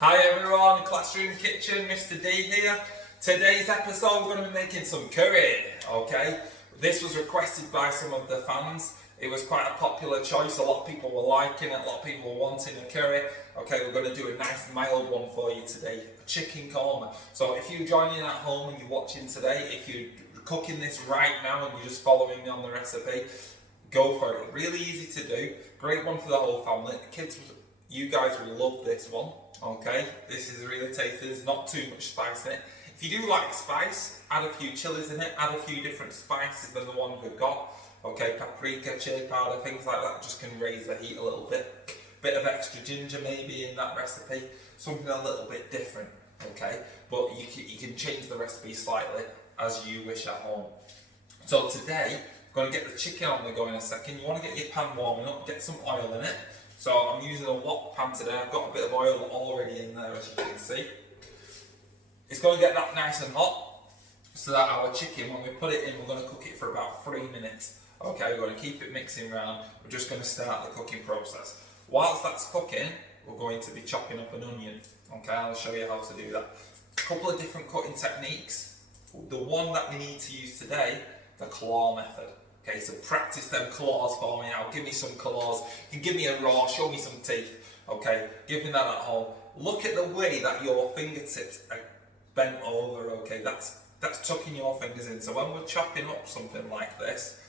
Hi everyone, Classroom Kitchen, Mr. D here. Today's episode we're going to be making some curry, okay? This was requested by some of the fans. It was quite a popular choice, a lot of people were liking it, a lot of people were wanting a curry. Okay, we're going to do a nice mild one for you today, a chicken korma. So if you're joining at home and you're watching today, if you're cooking this right now and you're just following me on the recipe, go for it. Really easy to do, great one for the whole family. The kids, you guys will love this one. Okay, this is really tasty, there's not too much spice in it. If you do like spice, add a few chilies in it, add a few different spices than the ones we've got. Okay, paprika, chili powder, things like that just can raise the heat a little bit. Bit of extra ginger maybe in that recipe, something a little bit different, okay? But you can change the recipe slightly as you wish at home. So today, I'm going to get the chicken on the go in a second. You want to get your pan warming up, get some oil in it. So I'm using a wok pan today. I've got a bit of oil already in there, as you can see. It's going to get that nice and hot so that our chicken, when we put it in, we're going to cook it for about 3 minutes. Okay, we're going to keep it mixing around. We're just going to start the cooking process. Whilst that's cooking, we're going to be chopping up an onion. Okay, I'll show you how to do that. A couple of different cutting techniques. The one that we need to use today, the claw method. Okay, so practice them claws for me now. Give me some claws. You can give me a raw, show me some teeth. Okay, give me that at home. Look at the way that your fingertips are bent over. Okay, that's tucking your fingers in. So when we're chopping up something like this,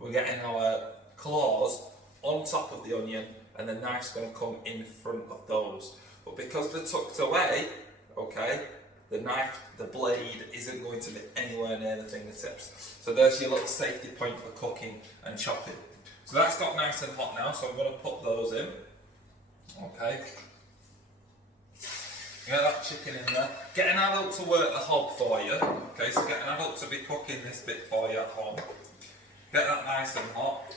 we're getting our claws on top of the onion, and the knife's going to come in front of those. But because they're tucked away, okay, the knife, the blade isn't going to be anywhere near the fingertips. So there's your little safety point for cooking and chopping. So that's got nice and hot now, so I'm going to put those in. Okay. Get that chicken in there. Get an adult to work the hob for you. Okay, so get an adult to be cooking this bit for you at home. Get that nice and hot.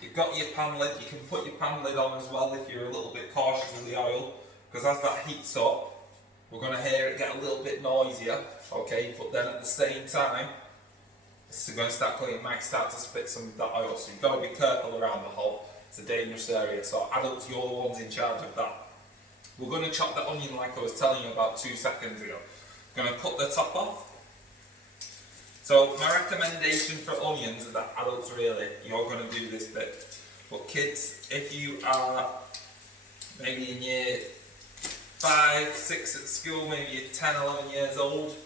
You've got your pan lid. You can put your pan lid on as well if you're a little bit cautious with the oil, because as that heats up, we're going to hear it get a little bit noisier, okay, but then at the same time, it's going to start cooking, it might start to spit some of that oil, so you've got to be careful around the hob. It's a dangerous area, so adults, you're the ones in charge of that. We're going to chop the onion like I was telling you about 2 seconds ago. Going to cut the top off. So my recommendation for onions is that adults really, you're going to do this bit. But kids, if you are maybe in year 5, 6 at school, maybe you're 10, 11 years old,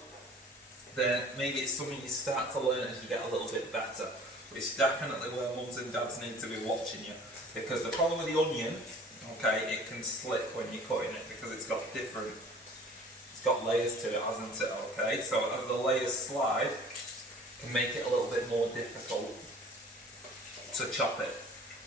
then maybe it's something you start to learn as you get a little bit better. But it's definitely where mums and dads need to be watching you. Because the problem with the onion, okay, it can slip when you're cutting it because it's got layers to it, hasn't it, okay? So as the layers slide, it can make it a little bit more difficult to chop it.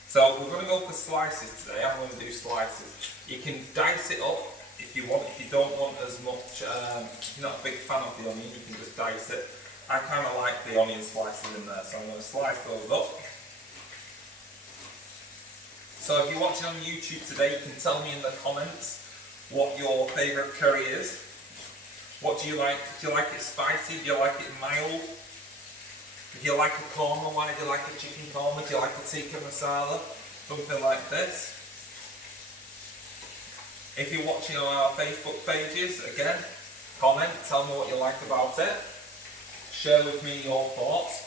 So we're going to go for slices today. I'm going to do slices. You can dice it up if you want. If you don't want as much, if you're not a big fan of the onion, you can just dice it. I kind of like the onion slices in there, so I'm going to slice those up. So if you're watching on YouTube today, you can tell me in the comments what your favourite curry is. What do you like? Do you like it spicy? Do you like it mild? If you like a korma, why do you like a chicken korma? Do you like a tikka masala? Something like this. If you're watching on our Facebook pages, again, comment, tell me what you like about it. Share with me your thoughts.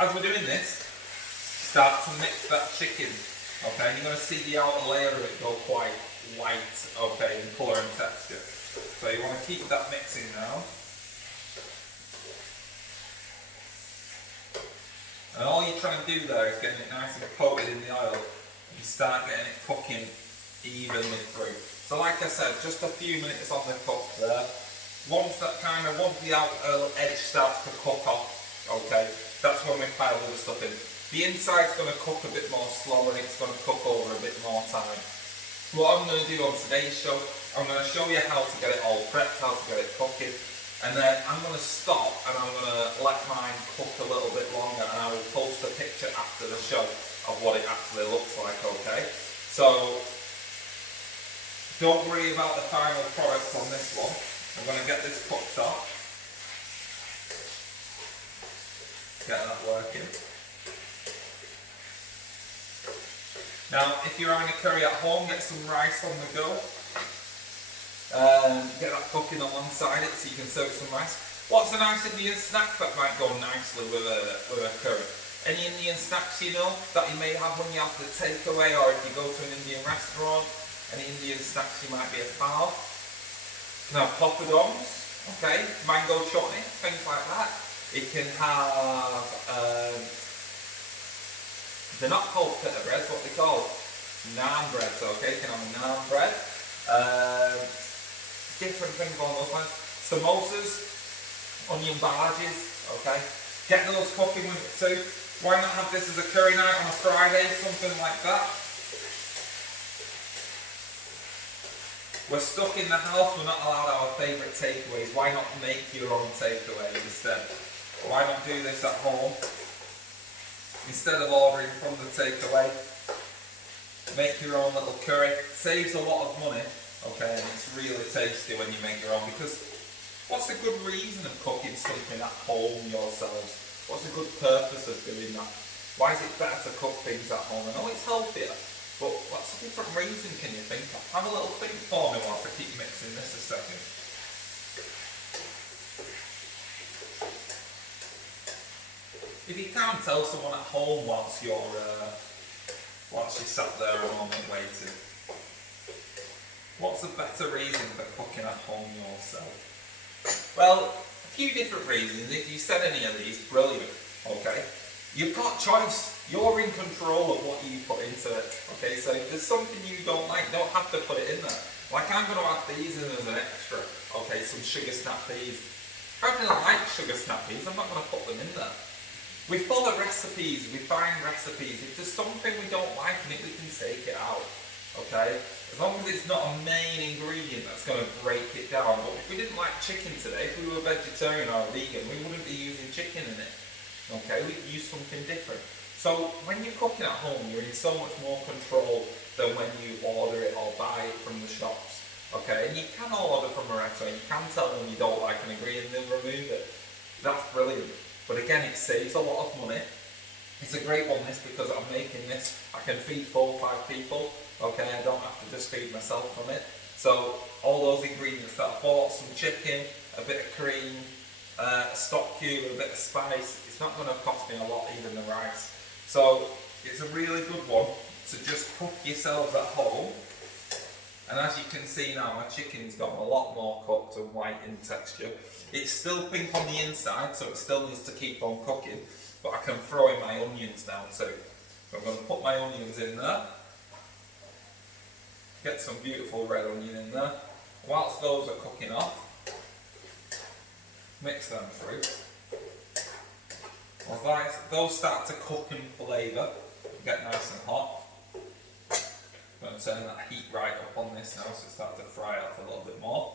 As we're doing this, start to mix that chicken. Okay, you're going to see the outer layer of it go quite white, okay, in colour and texture. So you want to keep that mixing now. And all you're trying to do there is getting it nice and coated in the oil. You start getting it cooking evenly through. So like I said, just a few minutes on the cook there. Once the outer edge starts to cook off, okay, that's when we pile all the stuff in. The inside's going to cook a bit more slow and it's going to cook over a bit more time. What I'm going to do on today's show, I'm going to show you how to get it all prepped, how to get it cooking, and then I'm going to stop and I'm going to let mine cook a little bit longer, and I will post a picture after the show of what it actually looks like, okay? So, don't worry about the final product on this one. I'm going to get this cooked off. Get that working. Now, if you're having a curry at home, get some rice on the go. Get that cooking alongside it so you can serve some rice. What's a nice Indian snack that might go nicely with a curry? Any Indian snacks you know that you may have when you have the takeaway, or if you go to an Indian restaurant? Any Indian snacks you might be a fan of? You can have poppadoms, okay, mango chutney, things like that. You can have, they're not called pita breads, what they call naan breads, okay, you can have a naan bread. Different things along those lines. Samosas, onion bhajis, okay. Get those cooking with it too. Why not have this as a curry night on a Friday, something like that? We're stuck in the house, we're not allowed our favourite takeaways. Why not make your own takeaways instead? Why not do this at home? Instead of ordering from the takeaway, make your own little curry. Saves a lot of money, okay, and it's really tasty when you make your own, because what's the good reason of cooking something at home yourselves? What's the good purpose of doing that? Why is it better to cook things at home? I know it's healthier, but what's a different reason can you think of? Have a little think for me whilst I keep mixing this a second. If you can't tell someone at home whilst you sat there a moment waiting, what's a better reason for cooking at home yourself? Well, a few different reasons. If you said any of these, brilliant, okay? You've got choice. You're in control of what you put into it, okay? So if there's something you don't like, you don't have to put it in there. Like I'm going to add these in as an extra, okay? Some sugar snap peas. If I don't like sugar snap peas, I'm not going to put them in there. We follow recipes, we find recipes. If there's something we don't like in it, we can take it out, okay? As long as it's not a main ingredient that's going to break it down. But if we didn't like chicken today, if we were vegetarian or vegan, we wouldn't be using chicken in it, okay? We'd use something different. So when you're cooking at home, you're in so much more control than when you order it or buy it from the shops, okay? And you can order from a restaurant, you can tell them you don't like an ingredient and they'll remove it. That's brilliant. But again, it saves a lot of money. It's a great one, this, because I'm making this. I can feed 4 or 5 people. Okay, I don't have to just feed myself from it. So all those ingredients that I bought, some chicken, a bit of cream, a stock cube, a bit of spice, it's not going to cost me a lot, even the rice. So it's a really good one to just cook yourselves at home. And as you can see now, my chicken's got a lot more cooked and white in texture. It's still pink on the inside, so it still needs to keep on cooking, but I can throw in my onions now too. So I'm going to put my onions in there. Get some beautiful red onion in there. Whilst those are cooking off, mix them through. As those start to cook and flavour, get nice and hot. I'm going to turn that heat right up on this now so it starts to fry off a little bit more.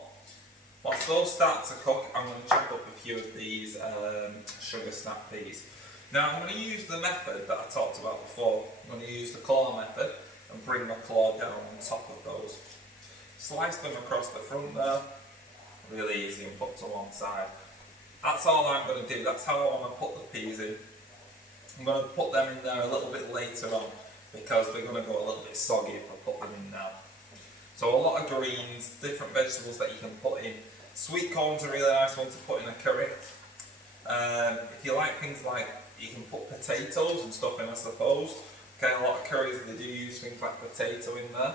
Once those start to cook, I'm going to chop up a few of these sugar snap peas. Now I'm going to use the method that I talked about before. I'm going to use the claw method and bring my claw down on top of those. Slice them across the front there, really easy, and put to one side. That's all I'm going to do, that's how I want to put the peas in. I'm going to put them in there a little bit later on, because they're going to go a little bit soggy if I put them in now. So a lot of greens, different vegetables that you can put in. Sweet corn's a really nice one to put in a curry. If you like things like, you can put potatoes and stuff in, I suppose. Okay, a lot of curries, they do use things like potato in there.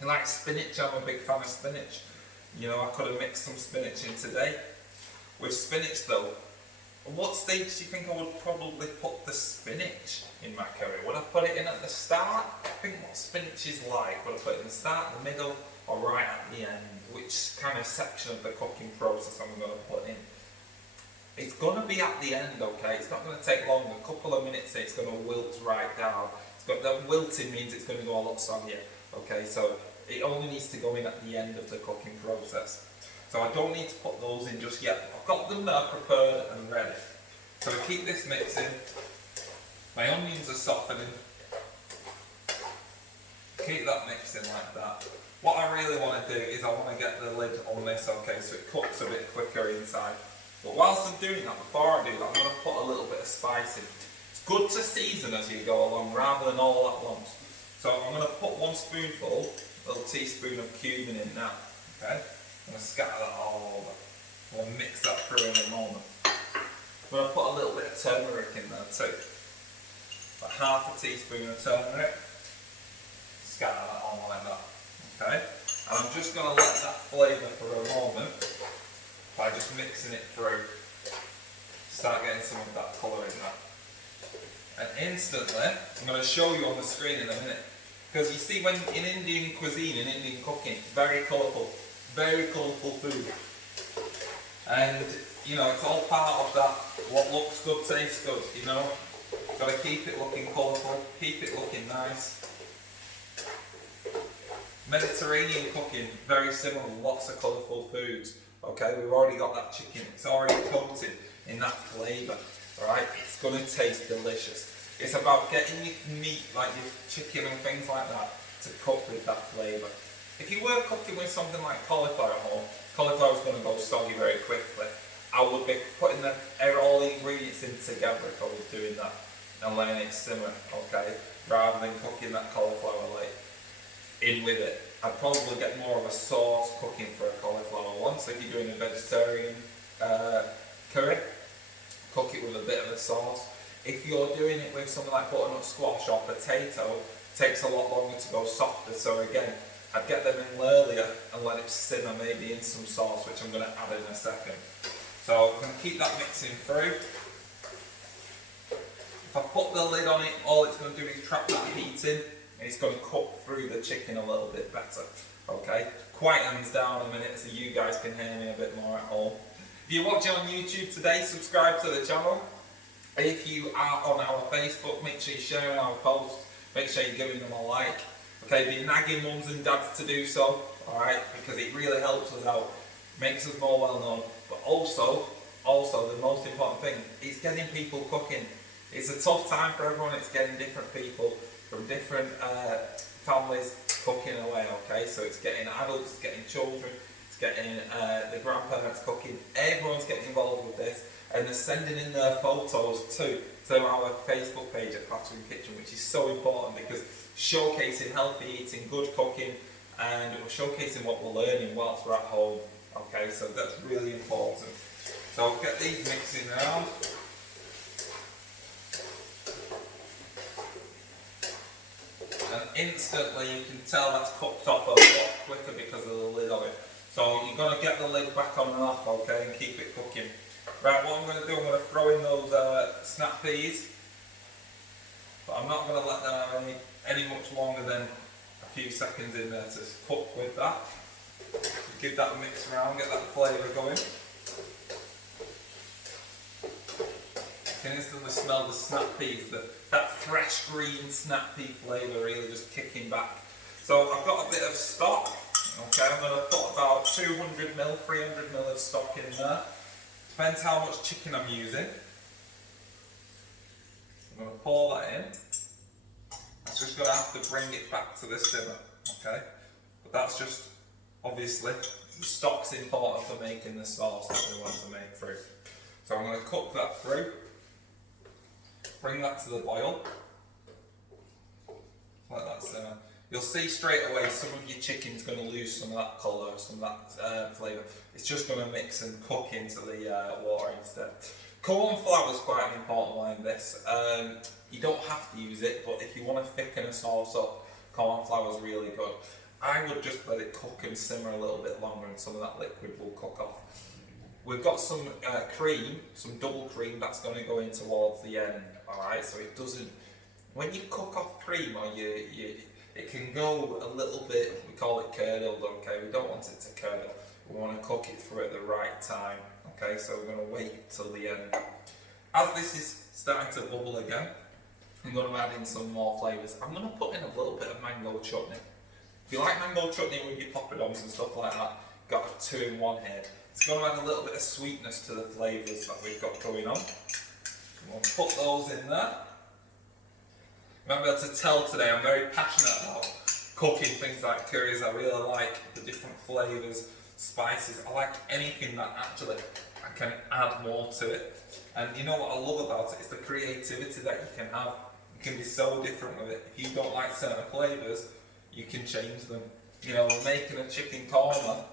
You like spinach, I'm a big fan of spinach. You know, I could have mixed some spinach in today. With spinach though, what stage do you think I would probably put the spinach in my curry? Would I put it in at the start? I think what spinach is like, would I put it in the start, the middle, or right at the end? Which kind of section of the cooking process am I going to put in? It's going to be at the end, okay? It's not going to take long, a couple of minutes, it's going to wilt right down. That wilting means it's going to go a lot soggier, okay? So it only needs to go in at the end of the cooking process. So I don't need to put those in just yet. I've got them there prepared and ready. So I keep this mixing. My onions are softening. Keep that mixing like that. What I really want to do is I want to get the lid on this, okay, so it cooks a bit quicker inside. But whilst I'm doing that, before I do that, I'm going to put a little bit of spice in. It's good to season as you go along rather than all at once. So I'm going to put 1 spoonful, a little teaspoon of cumin in now. Okay? I'm going to scatter that all over. We'll mix that through in a moment. I'm going to put a little bit of turmeric in there too. About half a teaspoon of turmeric. Scatter that on like that. Okay? And I'm just going to let that flavour for a moment by just mixing it through. Start getting some of that colour in there. And instantly, I'm going to show you on the screen in a minute. Because you see, when in Indian cuisine, in Indian cooking, it's very colourful food. And, you know, it's all part of that, what looks good, tastes good, you know. Got to keep it looking colourful, keep it looking nice. Mediterranean cooking, very similar, lots of colourful foods. Okay, we've already got that chicken, it's already coated in that flavour. Alright, it's going to taste delicious. It's about getting your meat, like your chicken and things like that, to cook with that flavour. If you were cooking with something like cauliflower at home, cauliflower is going to go soggy very quickly. I would be putting all the ingredients in together if I was doing that and letting it simmer, okay, rather than cooking that cauliflower like in with it. I'd probably get more of a sauce cooking for a cauliflower one. So if you're doing a vegetarian curry, cook it with a bit of a sauce. If you're doing it with something like butternut squash or potato, it takes a lot longer to go softer. So again, I'd get them in earlier and let it simmer, maybe in some sauce, which I'm going to add in a second. So I'm going to keep that mixing through. If I put the lid on it, all it's going to do is trap that heat in, and it's going to cook through the chicken a little bit better. Okay, quietens down a minute so you guys can hear me a bit more at home. If you're watching on YouTube today, subscribe to the channel. If you are on our Facebook, make sure you're sharing our posts, make sure you're giving them a like. Okay, be nagging mums and dads to do so, alright, because it really helps us out, makes us more well known. But also the most important thing is getting people cooking. It's a tough time for everyone, it's getting different people from different families cooking away, okay? So it's getting adults, it's getting children, it's getting the grandparents cooking, everyone's getting involved with this, and they're sending in their photos too to our Facebook page at Classroom Kitchen, which is so important because showcasing healthy eating, good cooking, and we're showcasing what we're learning whilst we're at home, okay? So that's really important. So get these mixing around. And instantly you can tell that's cooked off a lot quicker because of the lid on it. So you're going to get the lid back on and off, okay, and keep it cooking. Right, what I'm going to do, I'm going to throw in those snap peas. But I'm not going to let them have any much longer than a few seconds in there to cook with that. Give that a mix around, get that flavour going. You can instantly smell the snap peas, that fresh green snap pea flavour really just kicking back. So I've got a bit of stock, okay, I'm going to put about 200ml, 300ml of stock in there. Depends how much chicken I'm using. I'm going to pour that in. It's just going to have to bring it back to the simmer, okay? But that's just, obviously, the stock's important for making the sauce that we want to make through. So I'm going to cook that through. Bring that to the boil. Let that simmer. You'll see straight away some of your chicken's going to lose some of that colour, some of that flavour. It's just going to mix and cook into the water instead. Corn flour is quite an important one in this. You don't have to use it, but if you want to thicken a sauce up, corn flour is really good. I would just let it cook and simmer a little bit longer and some of that liquid will cook off. We've got some cream, some double cream that's going to go in towards the end, alright? So it doesn't, when you cook off cream or it can go a little bit, we call it curdled, okay? We don't want it to curdle, we want to cook it through at the right time, okay? So we're going to wait till the end. As this is starting to bubble again, I'm going to add in some more flavours. I'm going to put in a little bit of mango chutney. If you like mango chutney with your poppadoms and stuff like that, got a 2-in-1 here. It's going to add a little bit of sweetness to the flavours that we've got going on. We'll put those in there. Remember to tell today, I'm very passionate about cooking things like curries. I really like the different flavours, spices. I like anything that actually I can add more to it. And you know what I love about it is the creativity that you can have. You can be so different with it. If you don't like certain flavours, you can change them. You know, we're making a chicken korma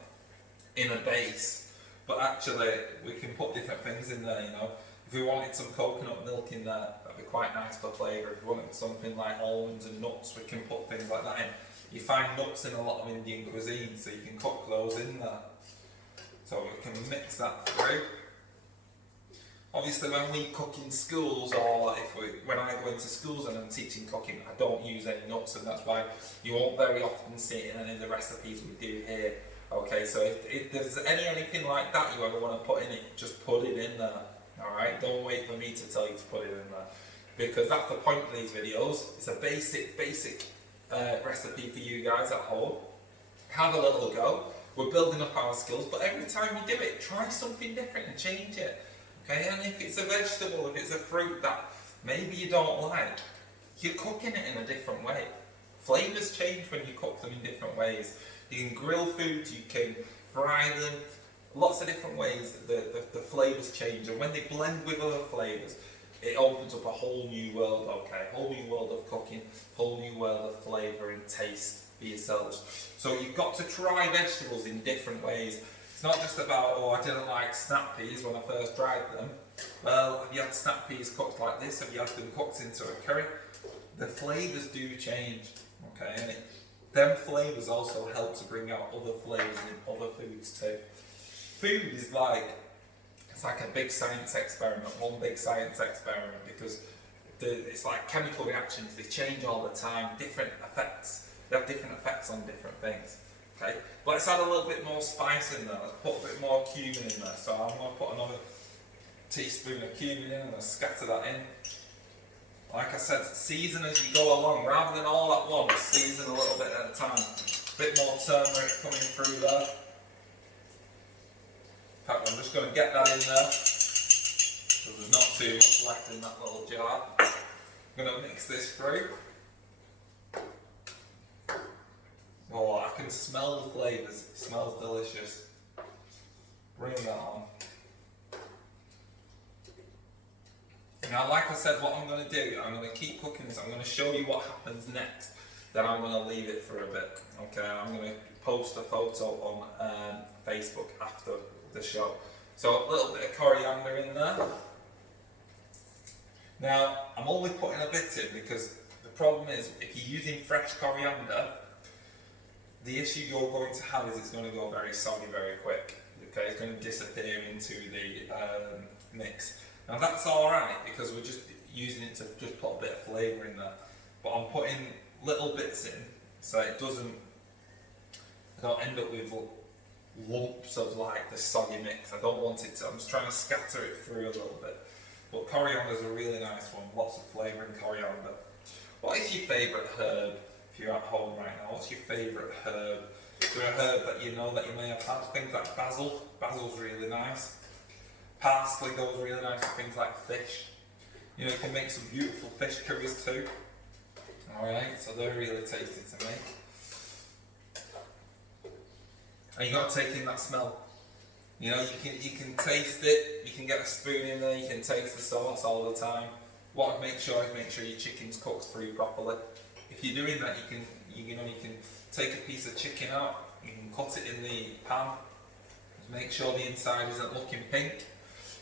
in a base, but actually we can put different things in there, you know. If we wanted some coconut milk in there, that'd be quite nice for flavour. If we wanted something like almonds and nuts, we can put things like that in. You find nuts in a lot of Indian cuisine, so you can cook those in there. So we can mix that through. Obviously when we cook in schools, or when I go into schools and I'm teaching cooking, I don't use any nuts, and that's why you won't very often see it in any of the recipes we do here. Okay, so if there's anything like that you ever want to put in it, just put it in there. Alright, don't wait for me to tell you to put it in there, because that's the point of these videos. It's a basic recipe for you guys at home. Have a little go. We're building up our skills, but every time you do it, try something different and change it. Okay, and if it's a vegetable, if it's a fruit that maybe you don't like, you're cooking it in a different way. Flavours change when you cook them in different ways. You can grill foods, you can fry them, lots of different ways the flavours change, and when they blend with other flavours, it opens up a whole new world, okay? A whole new world of cooking, whole new world of flavour and taste for yourselves. So you've got to try vegetables in different ways. It's not just about, oh, I didn't like snap peas when I first tried them. Well, have you had snap peas cooked like this? Have you had them cooked into a curry? The flavours do change, okay? And them flavours also help to bring out other flavours in other foods too. Food is it's like a big science experiment, one big science experiment, because it's like chemical reactions, they change all the time, different effects. They have different effects on different things. Okay, but let's add a little bit more spice in there. Let's put a bit more cumin in there. So I'm going to put another teaspoon of cumin in and scatter that in. Like I said, season as you go along, rather than all at once, season a little bit at a time. A bit more turmeric coming through there. In fact, I'm just going to get that in there, so there's not too much left in that little jar. I'm going to mix this through. Oh, I can smell the flavours, it smells delicious. Bring that on. Now, like I said, what I'm going to do, I'm going to keep cooking this, I'm going to show you what happens next, then I'm going to leave it for a bit. Okay, I'm going to post a photo on Facebook after the show. So a little bit of coriander in there. Now, I'm only putting a bit in because the problem is, if you're using fresh coriander, the issue you're going to have is it's going to go very soggy very quick. Okay, it's going to disappear into the mix. Now that's alright, because we're just using it to just put a bit of flavour in there. But I'm putting little bits in, so I don't end up with lumps of the soggy mix. I don't want it to, I'm just trying to scatter it through a little bit. But coriander is a really nice one, lots of flavour in coriander. What is your favourite herb? If you're at home right now, what's your favourite herb? Is there a herb that you know that you may have had? Things like basil. Basil's really nice. Parsley goes really nice with things like fish. You know, you can make some beautiful fish curries too. Alright, so they're really tasty to make. And you got to take in that smell. You know, you can taste it, you can get a spoon in there, you can taste the sauce all the time. What I'd make sure your chicken's cooked through properly. If you're doing that, you can take a piece of chicken out, you can cut it in the pan, just make sure the inside isn't looking pink,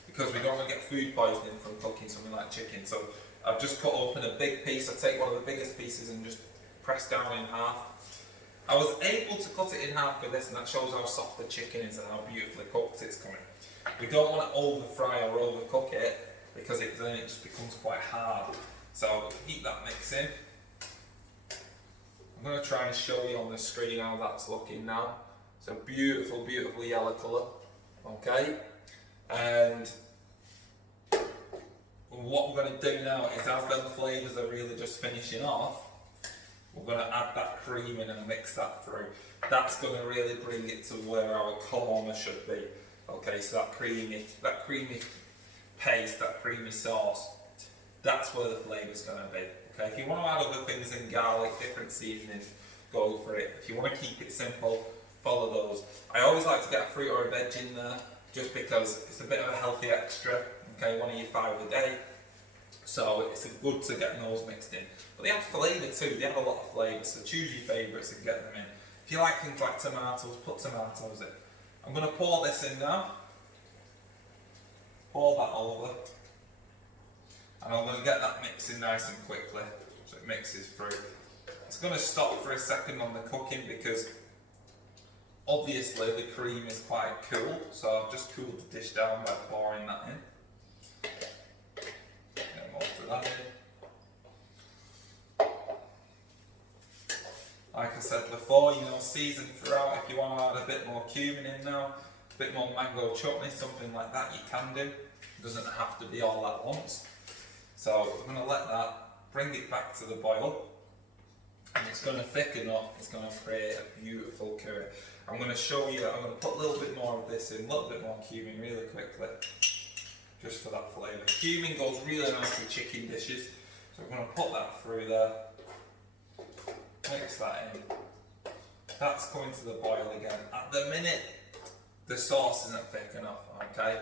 because we don't want to get food poisoning from cooking something like chicken. So I've just cut open a big piece. I take one of the biggest pieces and just press down in half. I was able to cut it in half with this, and that shows how soft the chicken is and how beautifully cooked it's coming. We don't want to over fry or overcook it, because then it just becomes quite hard. So heat that mix in. I'm going to try and show you on the screen how that's looking now. It's a beautiful, beautiful yellow colour. Okay, and what we're going to do now is, as them flavours are really just finishing off, we're going to add that cream in and mix that through. That's going to really bring it to where our korma should be. Okay, so that creamy paste, that creamy sauce, that's where the flavour's going to be. Okay, if you want to add other things in, garlic, different seasonings, go for it. If you want to keep it simple, follow those. I always like to get a fruit or a veg in there, just because it's a bit of a healthy extra. Okay, one of your 5 a day. So it's good to get those mixed in. But they have flavour too, they have a lot of flavour, so choose your favourites and get them in. If you like things like tomatoes, put tomatoes in. I'm going to pour this in now. Pour that over. And I'm going to get that mixing nice and quickly so it mixes through. It's going to stop for a second on the cooking because obviously the cream is quite cool, so I've just cooled the dish down by pouring that in. Get most of that in. Like I said before, season throughout. If you want to add a bit more cumin in now, a bit more mango chutney, something like that, you can do. It doesn't have to be all at once. So we're going to let that, bring it back to the boil, and it's going to thicken up, it's going to create a beautiful curry. I'm going to show you, I'm going to put a little bit more of this in, a little bit more cumin really quickly, just for that flavour. Cumin goes really nice with chicken dishes, so we're going to put that through there, mix that in. That's coming to the boil again. At the minute, the sauce isn't thick enough, okay?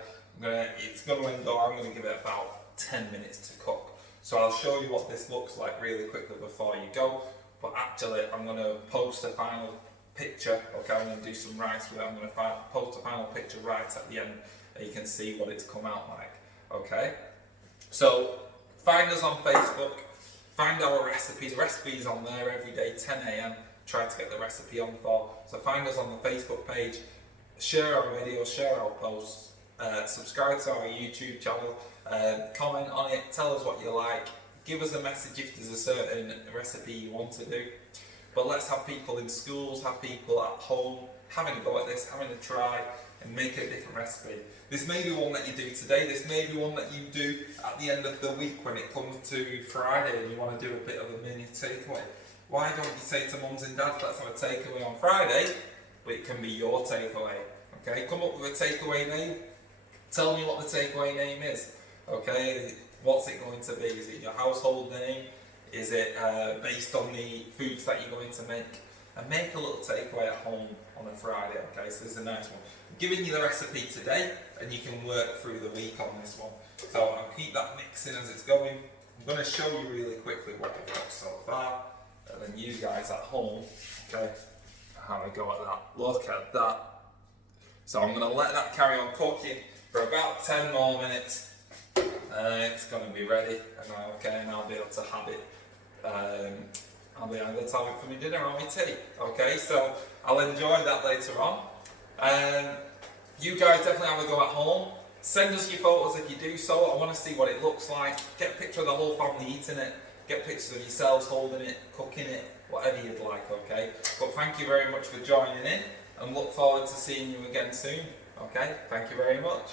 It's going to end up, I'm going to give it about 10 minutes to cook. So I'll show you what this looks like really quickly before you go, but actually I'm going to post a final picture, okay? I'm going to do some rice with it. I'm going to post a final picture right at the end and you can see what it's come out like, okay? So find us on Facebook, find our recipe. The recipe is on there every day, 10 a.m. Try to get the recipe on for. So find us on the Facebook page, share our videos, share our posts, subscribe to our YouTube channel, comment on it, tell us what you like, give us a message if there's a certain recipe you want to do. But let's have people in schools, have people at home having a go at this, having a try and make a different recipe. This may be one that you do today, this may be one that you do at the end of the week when it comes to Friday and you want to do a bit of a mini takeaway. Why don't you say to mums and dads, let's have a takeaway on Friday, but it can be your takeaway. Okay, come up with a takeaway name, tell me what the takeaway name is. Okay, what's it going to be? Is it your household name? Is it based on the foods that you're going to make? And make a little takeaway at home on a Friday, okay? So this is a nice one. I'm giving you the recipe today, and you can work through the week on this one. So I'll keep that mixing as it's going. I'm going to show you really quickly what we've got so far, and then you guys at home, okay, have a go at that. Look at that. So I'm going to let that carry on cooking for about 10 more minutes. It's going to be ready, and I'll be able to have it. I'll be able to have it for my dinner or my tea. Okay, so I'll enjoy that later on. You guys definitely have a go at home. Send us your photos if you do so. I want to see what it looks like. Get a picture of the whole family eating it. Get pictures of yourselves holding it, cooking it, whatever you'd like. Okay. But thank you very much for joining in, and look forward to seeing you again soon. Okay. Thank you very much.